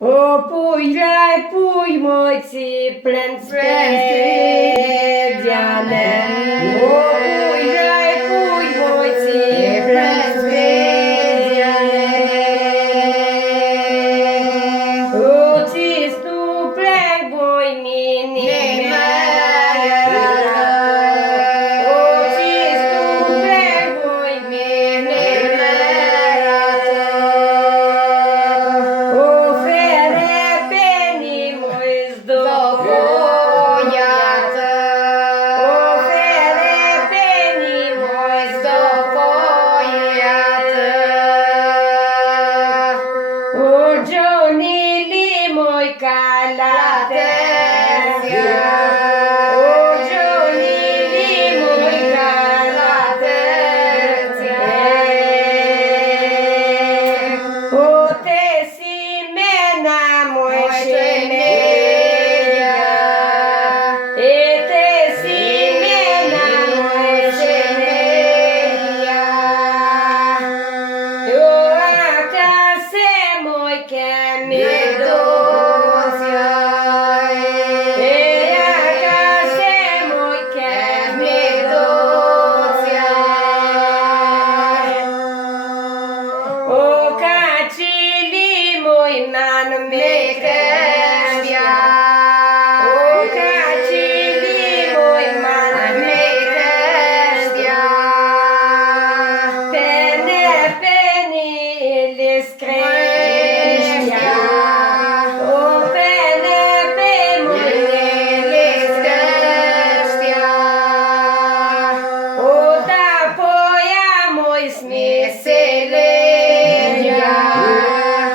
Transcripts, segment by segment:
O pój mój ci plęskie dziane. O pój mój ci plęskie dziane. O czystu plęk bój mi nie mera. O czystu plęk bój mi nie mera. O fere peni mój zdopojat. O fere peni mój zdopojat. O Johnny mój kalatesia. O Johnny mój kalatesia. O te simena mój szemeja. E te simena mój szemeja. O acasă mój kemedosia. E acasă mój kemedosia. O cacili mój nan me creștea. O cacili mój man me creștea. Pene penile creștea. O pene penile creștea. O da poia mój smesele.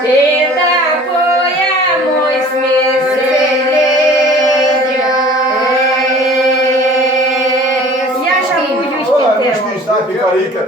E da poia mój smesele. Ja și-am puiuși pe Ăla nu știi, stai pe carică.